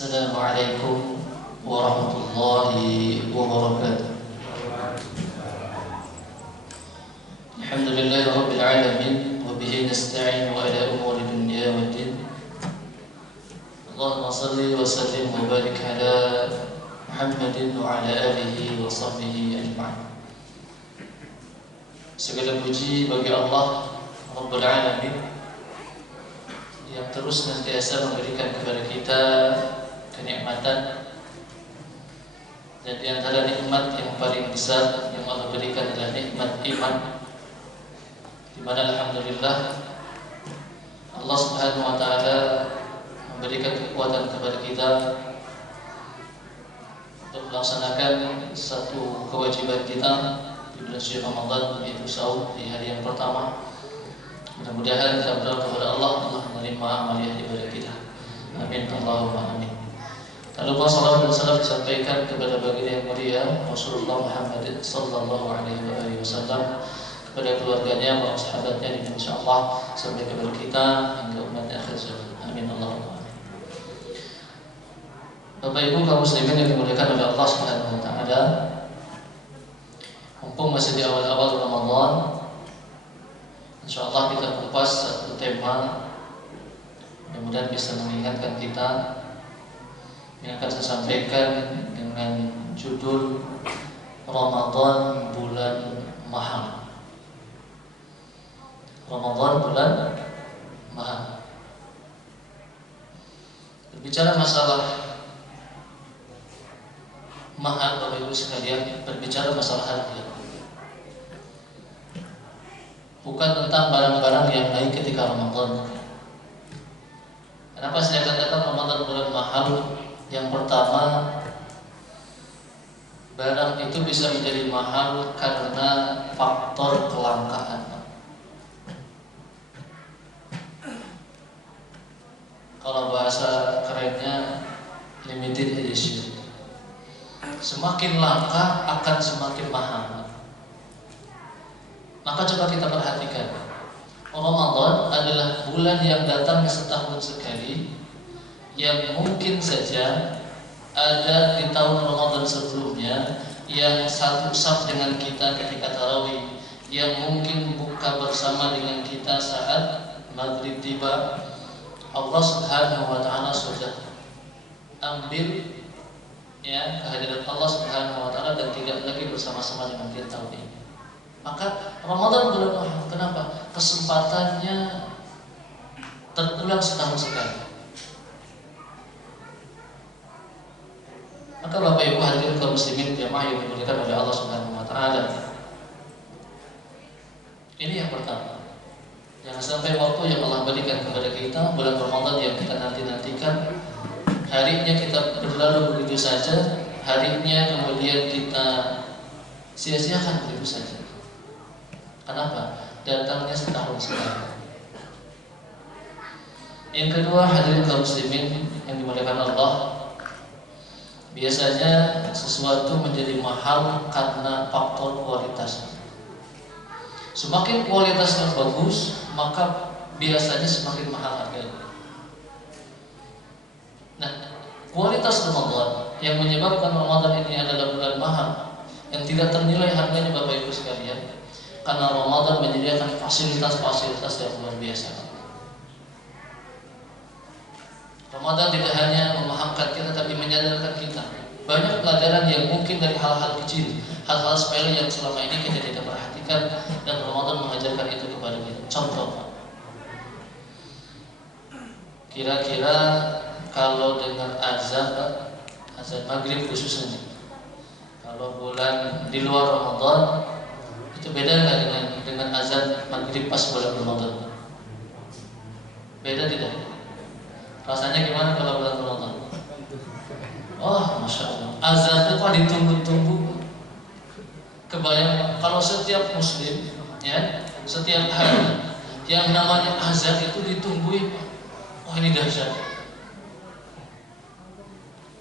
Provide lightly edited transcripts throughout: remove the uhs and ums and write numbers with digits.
Assalamualaikum warahmatullahi wabarakatuh. Alhamdulillahi rabbil alamin wa bihi nasta'inu ala umuri dunya waddin. Allahumma salli wa sallim wa barik ala Muhammadin wa ala alihi wa sahbihi ajma'in. Segala puji bagi Allah Rabbul Alamin yang terus senantiasa memberikan kepada kita kenikmatan, dan di antara nikmat yang paling besar yang Allah berikan adalah nikmat iman, di mana alhamdulillah Allah Subhanahu wa taala memberikan kekuatan kepada kita untuk melaksanakan satu kewajiban kita di bulan suci Ramadan, yaitu saum di hari yang pertama. Mudah-mudahan kita berdoa kepada Allah menerima amaliyah ibadah kita. Amin Allahumma amin. Tak lupa salam dan salam disampaikan kepada baginda yang mulia Rasulullah Muhammad sallallahu alaihi wasallam, kepada keluarganya, para sahabatnya, dan insyaallah sampai kepada kita hingga umat akhir zaman. Amin Allahumma amin. Bapak Ibu kaum muslimin yang dimuliakan oleh Allah Subhanahu wa taala, mumpung masih di awal-awal Ramadan, insyaallah kita kupas satu tema mudah-mudahan bisa mengingatkan kita, yang akan saya sampaikan dengan judul Ramadan Bulan Mahal. Ramadan Bulan Mahal. Berbicara masalah mahal, Bapak Ibu sekalian, berbicara masalah harga, bukan tentang barang-barang yang naik ketika Ramadan. Kenapa saya katakan Ramadan bulan mahal? Yang pertama, barang itu bisa menjadi mahal karena faktor kelangkaan. Kalau bahasa kerennya limited edition. Semakin langka akan semakin mahal. Maka coba kita perhatikan, Ramadan adalah bulan yang datang setahun sekali, yang mungkin saja ada di tahun Ramadan sebelumnya yang satu saf dengan kita ketika tarawih, yang mungkin buka bersama dengan kita saat maghrib tiba. Allah Subhanahu wa taala sudah ambil kehadiran Allah Subhanahu wa taala dan tidak lagi bersama-sama dengan kita tahun ini. Maka Ramadan bulan mahal. Kenapa? Kesempatannya terulang setahun sekali. Maka Bapak Ibu hadirin kaum muslimin jamaah yang dimuliakan oleh Allah Subhanahu wa taala, ini yang pertama. Jangan sampai waktu yang Allah berikan kepada kita, bulan Ramadan yang kita nanti-nantikan, harinya kita berlalu begitu saja, harinya kemudian kita sia-siakan begitu saja. Kenapa? Datangnya setahun sekali. Yang kedua, hadirin kaum muslimin yang dimuliakan Allah, biasanya sesuatu menjadi mahal karena faktor kualitas. Semakin kualitasnya bagus, maka biasanya semakin mahal harganya. Nah, kualitas Ramadan yang menyebabkan Ramadan ini adalah bulan mahal yang tidak ternilai harganya, Bapak Ibu sekalian, karena Ramadan menyediakan fasilitas-fasilitas yang luar biasa. Ramadan tidak hanya memahamkan kita, tapi menyadarkan kita banyak pelajaran yang mungkin dari hal-hal kecil, hal-hal sepele yang selama ini kita tidak perhatikan, dan Ramadan mengajarkan itu kepada kita. Contoh, kira-kira kalau dengar azan maghrib khususnya, kalau bulan di luar Ramadan, itu beda nggak dengan azan maghrib pas bulan Ramadan? Beda tidak? Rasanya gimana kalau bulan Ramadan? Oh, masya Allah, azan itu kok ditunggu-tunggu. Kebayang kalau setiap muslim, setiap hari yang namanya azan itu ditungguin. Oh, ini dahsyat.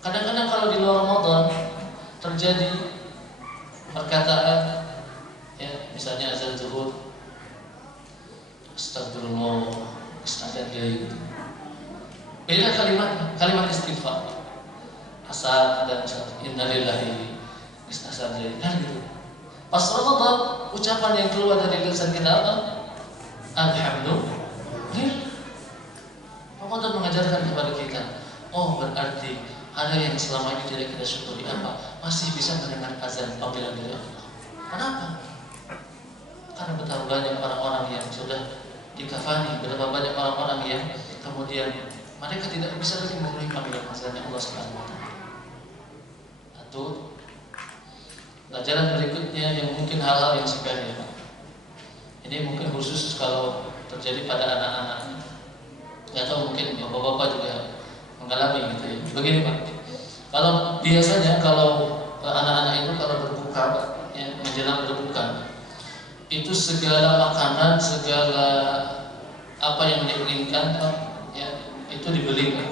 Kadang-kadang kalau di luar Ramadan terjadi perkataan, misalnya azan zuhur, astagfirullah, astagfirullah, beda kalimat istighfar. asal dan innalillahi istasal jadi kan gitu. Pas Ramadan ucapan yang keluar dari lisan kita apa? Alhamdulillah. Ramadan mengajarkan kepada kita, oh berarti ada yang selama ini tidak kita syukuri apa? Masih bisa mendengar azan panggilan dari Allah. Kenapa? Karena betapa banyak orang-orang yang sudah dikafani, betapa banyak orang-orang yang kemudian mereka tidak bisa lagi memenuhi panggilan azan Allah Subhanahu wa taala. Satu, pelajaran berikutnya yang mungkin hal-hal yang sepele, Pak. Ini mungkin khusus kalau terjadi pada anak-anak. Nggak tahu mungkin bapak-bapak juga mengalami gitu ya. Begini Pak, kalau biasanya kalau anak-anak itu kalau berbuka, ya, menjelang berbuka, itu segala makanan, segala apa yang diinginkan Pak, ya, itu dibeli Pak.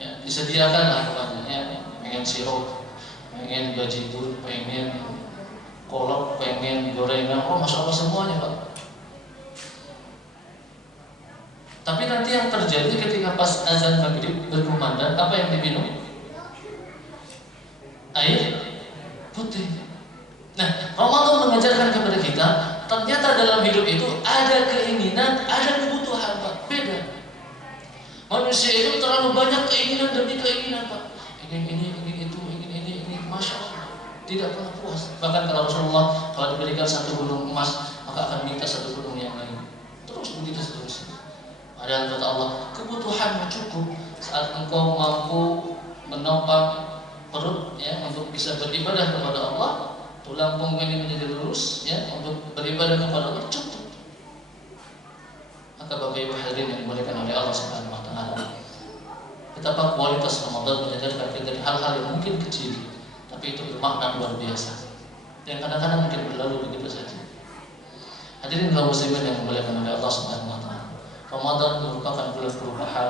Ya, disediakan lah kepadanya, ya, pengen sirup, pengen bajigur, pengen kolak, pengen gorengan, oh masya Allah semuanya Pak. Tapi nanti yang terjadi ketika pas azan maghrib berkumandang, apa yang diminum? Air putih. Nah, Ramadan mengajarkan kepada kita, ternyata dalam hidup itu ada keinginan, ada kebutuhan Pak. Beda. Manusia itu terlalu banyak keinginan demi keinginan Pak. Ingin ini, ingin itu, ingin ini, masya Allah. Tidak pernah puas. Bahkan kalau Rasulullah kalau diberikan satu gunung emas, maka akan minta satu gunung yang lain. Terus begitu seterusnya. Padahal kata Allah, kebutuhanmu cukup saat engkau mampu menopang perut, ya, untuk bisa beribadah kepada Allah. Tulang punggung ini menjadi lurus, ya, untuk beribadah kepada Allah cukup. Maka Bapak Ibu hadirin yang dimuliakan oleh Allah Subhanahu wa taala, betapa kualitas Ramadan mengajarkan kita dari hal-hal yang mungkin kecil, tapi itu bermakna luar biasa. Yang kadang-kadang mungkin berlalu begitu saja. Hadirin kaum muslimin yang dimuliakan oleh Allah Subhanahu wa taala, Ramadan merupakan bulan perubahan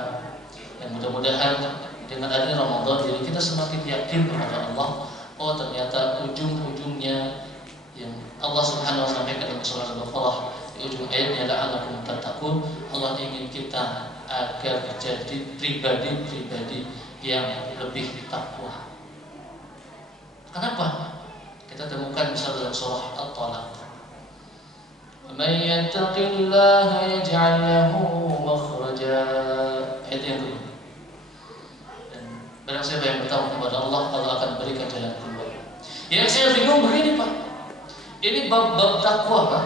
yang mudah-mudahan dengan adanya Ramadan jadi kita semakin yakin kepada Allah. Oh ternyata ujung-ujungnya yang Allah Subhanahu wa taala sampaikan dalam surah Al-Baqarah di ujung ayatnya la'allakum tattaqun, Allah ingin kita agar menjadi pribadi-pribadi yang lebih takwa. Kenapa? Kita temukan misalnya dalam surah At-Talaq. Man yattaqillaha yaj'al lahu makhraja. Ayat yang kedua. Dan barang siapa yang bertakwa kepada Allah, Allah akan berikan jalan keluar. Yang saya bingung begini Pak. Ini bab takwa Pak.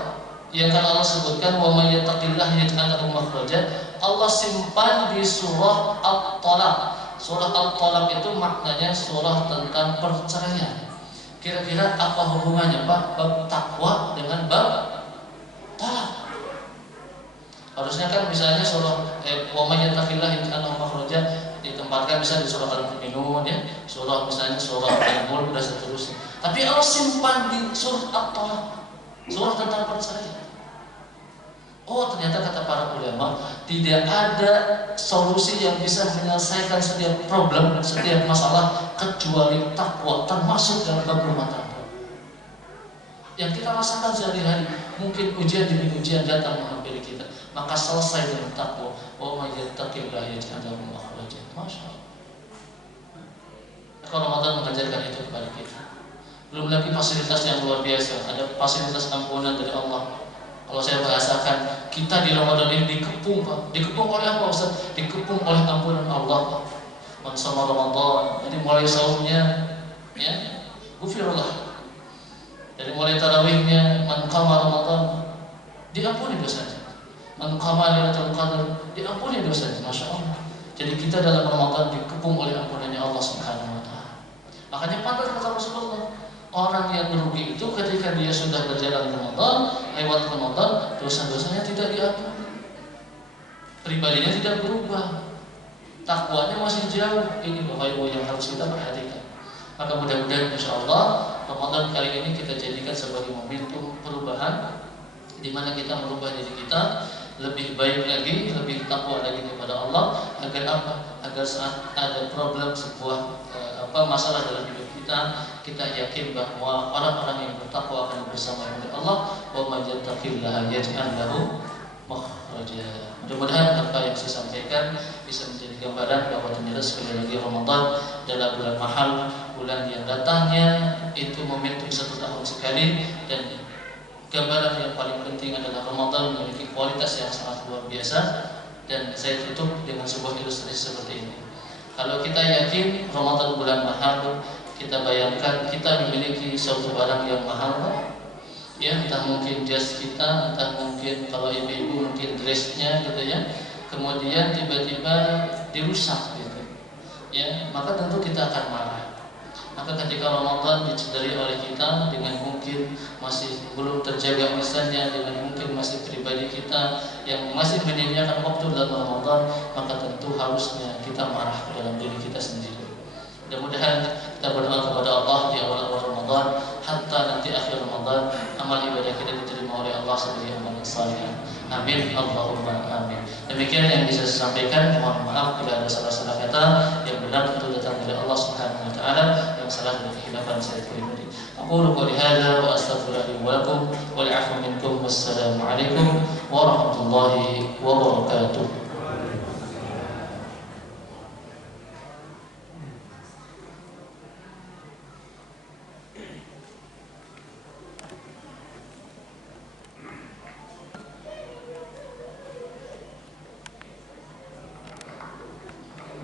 Yang kan Allah sebutkan wa man yattaqillaha yaj'al lahu makhraja. Allah simpan di surah At-Talaq. Surah At-Talaq itu maknanya surah tentang perceraian. Kira-kira apa hubungannya Pak bab takwa dengan bab talak? Harusnya kan misalnya surah wa may yattaqillaha yaj'al lahu makhraja ditempatkan misalnya di surah Al-Mu'minun, ya, surah misalnya surah Al-Mulk dan seterusnya. Tapi Allah simpan di surah At-Talaq, surah tentang perceraian. Oh ternyata kata para ulama tidak ada solusi yang bisa menyelesaikan setiap problem, setiap masalah kecuali takwa, termasuk dalam bab rumah tangga. Yang kita rasakan sehari-hari, mungkin ujian demi ujian datang menghampiri kita, maka selesai dengan takwa. Oh may yattaqillaha yaj'al lahu makhraja. Masya Allah. Kalau Ramadan mengajarkan itu kepada kita. Belum lagi fasilitas yang luar biasa. Ada fasilitas ampunan dari Allah. Kalau saya bahasakan, kita di Ramadan ini dikepung Pak. Dikepung oleh apa Ustaz? Dikepung oleh ampunan Allah Pak. Man shoma Ramadan, jadi mulai saumnya, ya, ghufirullah. Dari mulai tarawihnya, man qama Ramadan, diampuni dosanya. Man qama Lailatul Qadar, diampuni dosanya. Masya Allah. Jadi kita dalam Ramadan dikepung oleh ampunannya Allah Subhanahu wa taala. Makanya pantas kata Rasulullah, orang yang merugi itu ketika dia sudah berjalan Ramadan, lewat Ramadan, dosa-dosanya tidak diampuni, pribadinya tidak berubah, takwanya masih jauh. Ini Bapak Ibu yang harus kita perhatikan. Maka mudah-mudahan insya Allah Ramadan kali ini kita jadikan sebagai momentum perubahan, di mana kita merubah diri kita lebih baik lagi, lebih takwa lagi kepada Allah. Agar apa? Agar saat ada problem, sebuah masalah dalam hidup kita yakin bahwa orang-orang yang bertakwa akan bersama dengan Allah. Wa may yattaqillaha yaj'al lahu makhraja. Mudah-mudahan apa yang saya sampaikan bisa menjadi gambaran bahwa ternyata sekali lagi Ramadan adalah bulan mahal, bulan yang datangnya itu momentum 1 tahun sekali, dan gambaran yang paling penting adalah Ramadan memiliki kualitas yang sangat luar biasa. Dan saya tutup dengan sebuah ilustrasi seperti ini. Kalau kita yakin Ramadan bulan mahal, kita bayangkan kita memiliki suatu barang yang mahal, ya, entah mungkin jas kita, entah mungkin kalau ibu-ibu mungkin dressnya gitu ya, kemudian tiba-tiba dirusak gitu, ya, maka tentu kita akan marah. Maka ketika Ramadan dicederi oleh kita dengan mungkin masih belum terjaga misalnya, dengan mungkin masih pribadi kita yang masih menyediakan waktu dalam Ramadan, maka tentu harusnya kita marah ke dalam diri kita sendiri. Mudah-mudahan kita berdoa kepada Allah di awal-awal Ramadan, hatta nanti akhir Ramadan amal ibadah kita diterima oleh Allah sebagai amal saleh. Amin, Allahumma amin. Demikian yang bisa saya sampaikan. Mohon maaf bila ada salah-salah kata. Yang benar tentu datang dari Allah Subhanahu wa taala, yang salah dari khilafan saya pribadi. Aqulu qouli hadza wa astaghfirullahi wa lakum wa li'afu minkum. Wassalamu alaikum warahmatullahi wabarakatuh.